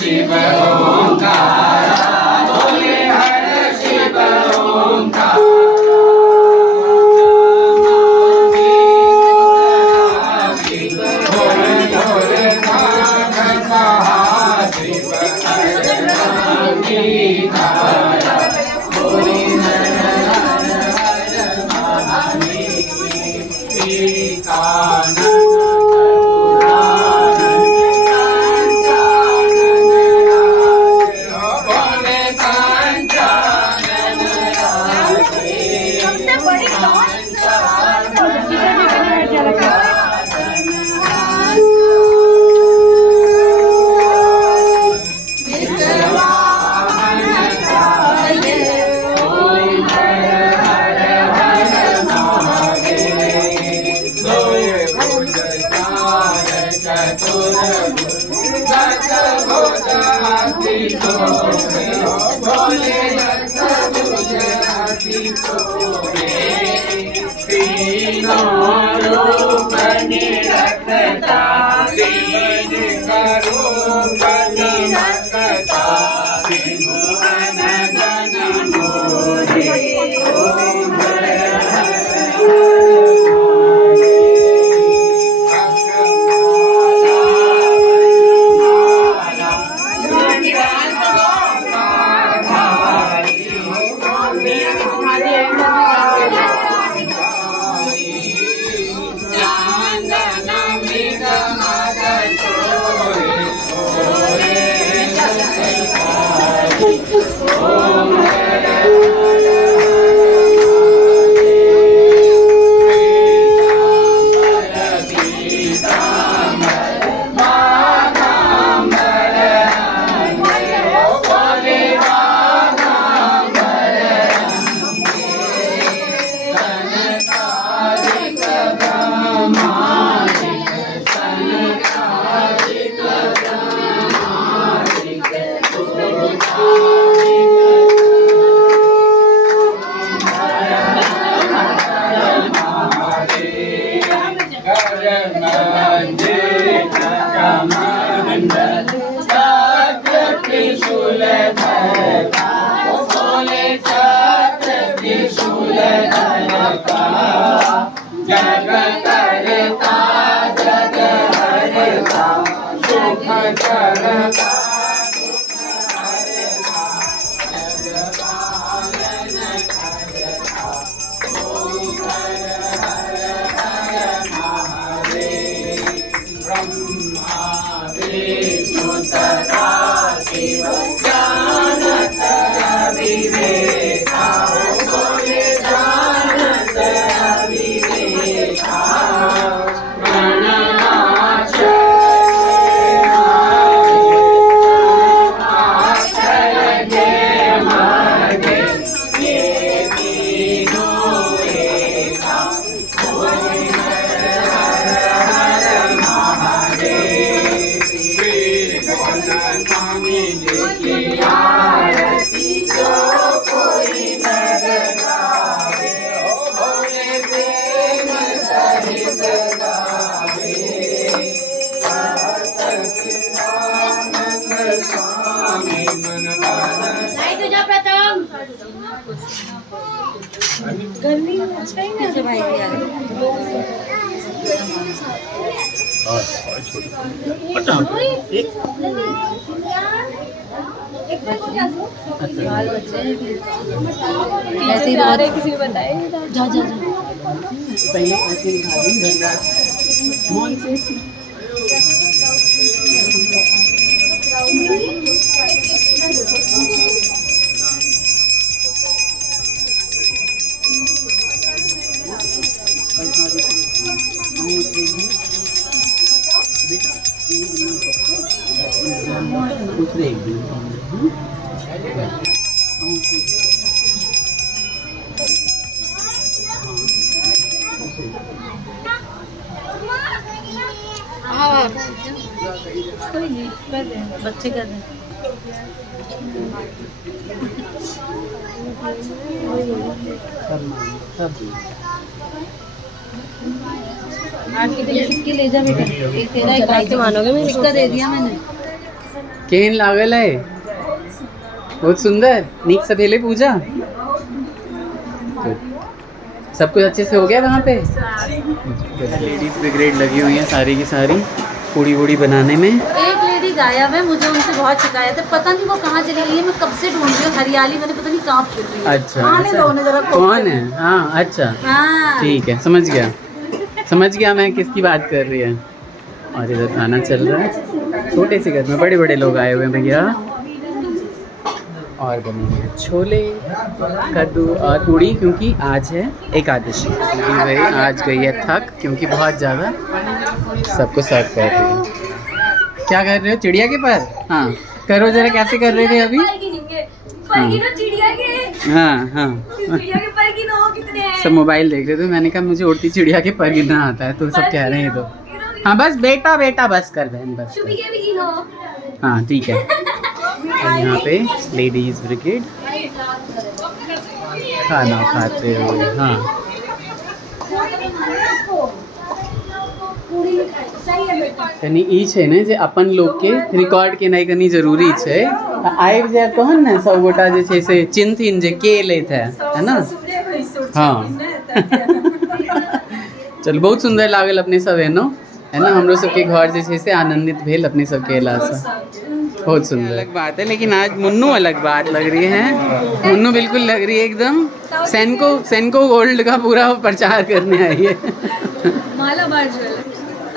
शिव ओंकार, बोले हर शिव ओंकार। ऐसे ही बात है, किसी को बताए जा जा जा पहले ऐसे दिखा दी धनराज मोहन से दूसरे एक दिन कोई नहीं कर रहे हैं, बच्चे कर रहे हैं। आठ की छुट्टी ले जा बेटा, एक तेरा एक भाई के मानोगे, मैं सिक्का दे दिया मैंने। केन लागल है बहुत सुंदर नीक से भेले पूजा सब कुछ अच्छे से हो गया वहाँ पे। लेडीज ब्रिगेड लगी हुई है सारी की सारी पूड़ी वूड़ी बनाने में। एक लेडी गायब है, मुझे उनसे बहुत शिकायत है, पता नहीं वो कहाँ चली गई है। मैं कब से ढूंढ रही हूँ हरियाली, मैंने पता नहीं कहाँ फिर रही है। अच्छा आने दो उन्हें जरा। कौन है? हाँ अच्छा हाँ ठीक है समझ गया मैं किसकी बात कर रही है। और इधर खाना चल रहा है छोटे से घर में बड़े बड़े लोग आए हुए हैं भैया। और बनेंगे छोले कद्दू और पूड़ी क्योंकि आज है एकादशी। क्योंकि भाई आज गई है थक क्योंकि बहुत ज़्यादा सबको सर्व कर रही है। क्या कर रहे हो चिड़िया के पास? हाँ करो जरा कैसे कर रहे थे अभी? हाँ सब मोबाइल देख रहे थे। मैंने कहा मुझे उड़ती चिड़िया के पर गिनना आता है तो सब कह रहे हैं तो हाँ बस बेटा बस कर बहन बस कर। हाँ ठीक है। और यहाँ पे लेडीज ब्रिगेड खाना खाते हुए। हाँ कनी ई છે ને જે अपन लोग के रिकॉर्ड के नहीं करनी जरूरी છે। आबि जाए तहन ने सब गोटा जे छै से चिन्हथिन जे के लेत है ना। हाँ चलो बहुत सुंदर लागल अपने सब एनो है ना। हमरो सबके घर जे छै से आनंदित भेल अपने सबके अयला से बहुत सुंदर। अलग बात है लेकिन आज मुन्नू अलग बात लग रही है। मुन्नू बिल्कुल लग रही है एकदम सेनको गोल्ड का पूरा प्रचार करने आई है।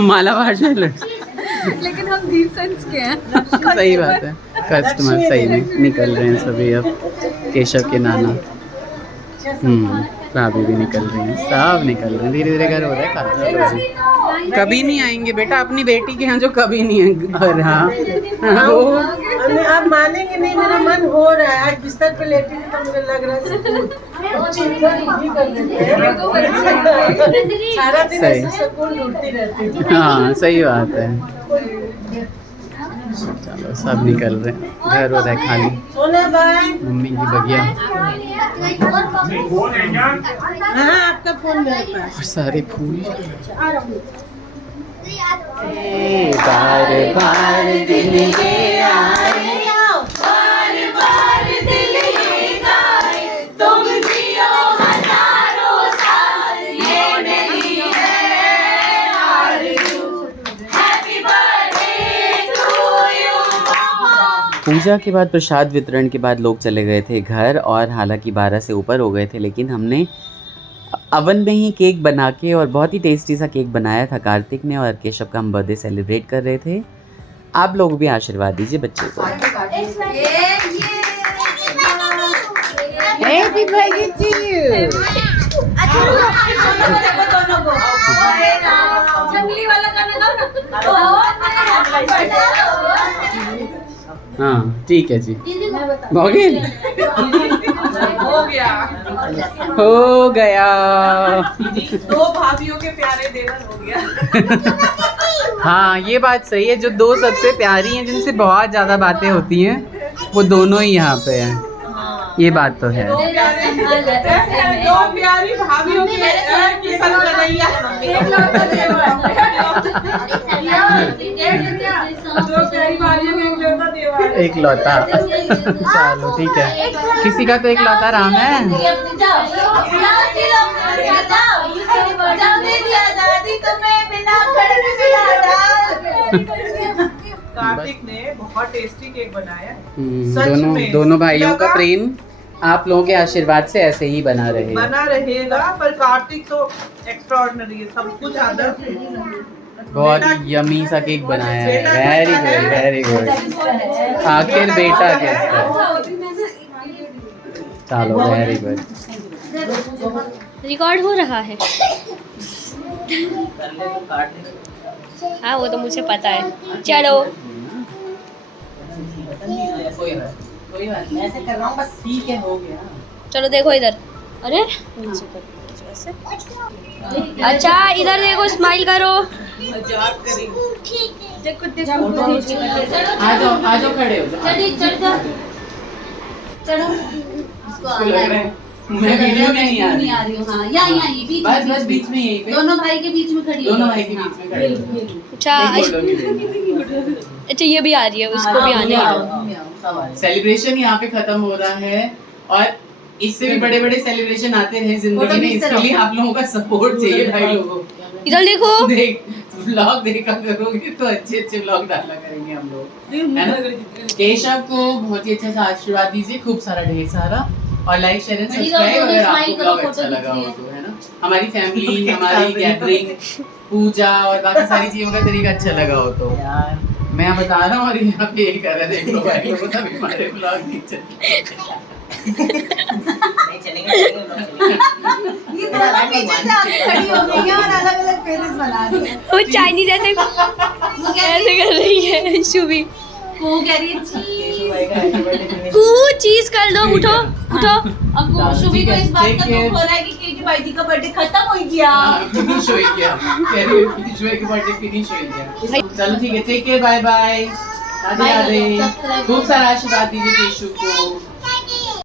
मालाबार ज्वेलर्स लेकिन हम डीसेंट के हैं। सही बात है कस्टमर सही में निकल रहे हैं सभी। अब केशव के नाना भाभी भी निकल रही हैं सब निकल रहे हैं धीरे धीरे घर हो रहा है खाना। कभी नहीं आएंगे बेटा अपनी बेटी के यहाँ जो कभी नहीं है घर। हाँ आप मानेंगे नहीं मेरा मन हो रहा है। आज बिस्तर पे लेटी थी तो मुझे लग रहा है सारा दिन ऐसे सुकून ढूंढती रहती थी। हाँ सही बात है। चलो सब निकल रहे हैं घर हो रहा है खाली। मम्मी की बगिया हाँ आपका फोन मेरे पास और सारे फूल। बार बार दिल ये आए पूजा के बाद प्रसाद वितरण के बाद लोग चले गए थे घर। और हालांकि 12 से ऊपर हो गए थे लेकिन हमने अवन में ही केक बना के और बहुत ही टेस्टी सा केक बनाया था कार्तिक ने और केशव का हम बर्थडे सेलिब्रेट कर रहे थे। आप लोग भी आशीर्वाद दीजिए बच्चे को। Happy birthday to you। जंगली वाला गाना गाओ ना। हाँ ठीक है जी हो गया दो भाभियों के प्यारे देवर हो गया। हाँ ये बात सही है। जो दो सबसे प्यारी हैं जिनसे बहुत ज़्यादा बातें होती हैं वो दोनों ही यहाँ पे हैं। ये बात तो है। दो प्यारी भाभियों के किशन कन्हैया एक लौता। चलो ठीक है किसी का तो एक लौता राम है। कार्तिक ने बहुत टेस्टी केक बनाया। दोनों भाइयों का प्रेम आप लोगों के आशीर्वाद से ऐसे ही बना रहेगा। पर कार्तिक तो एक्स्ट्राऑर्डिनरी है सब कुछ आदर। बहुत यमी सा केक बनाया है। वेरी गुड आखिर बेटा के चलो वेरी गुड। रिकॉर्ड हो रहा है। हाँ वो तो मुझे पता है। चलो ऐसे कर रहा हूँ बस ठीक है हो गया। चलो देखो इधर। अरे अच्छा इधर देखो स्माइल करो। आ जाओ खड़े हो चलो मैं वीडियो में नहीं आ रही हूँ। हाँ यहाँ ये बीच बस बीच में यहीं पे दोनों भाई के बीच में खड़ी दोनों भाई के बीच में खड़ी। अच्छा अच्छा ये भी आ रही है, उसको भी आने दो। सेलिब्रेशन यहाँ पे खत्म हो रहा है और इससे भी बड़े बड़े सेलिब्रेशन आते रहे जिंदगी में, इसके लिए आप लोगों का सपोर्ट चाहिए भाई लोगों। इधर देखो, देख व्लॉग देखा करोगे तो अच्छे अच्छे व्लॉग डाला करेंगे हम लोग, है ना। केशव को बहुत ही अच्छा सा आशीर्वाद दीजिए, खूब सारा ढेर सारा, और लाइक शेयर एंड सब्सक्राइब अगर आपको ब्लॉग अच्छा लगा हो तो, है ना। हमारी फैमिली, हमारी गैदरिंग, पूजा और बाकी सारी चीजों का तरीका अच्छा लगा हो तो मैं बता रहा हूँ, और यहाँ पे यही कर रहे, देख लो भाई लोगों तभी हमारे ब्लॉग नहीं चले। वो चाइनीज ऐसे कर रही है शुभी। वो कह रही है चीज कर दो, उठो उठो। अब शुभी को इस बात का दुख हो रहा है कि केटी भाई का बर्थडे खत्म हो गया, फिनिश हो गया, कह रही है फिनिश हुआ कि बर्थडे फिनिश हो गया। चलो ठीक है, take care, bye bye, Radhe Radhe, खूब सारा आशीर्वाद दीजिए केशु को।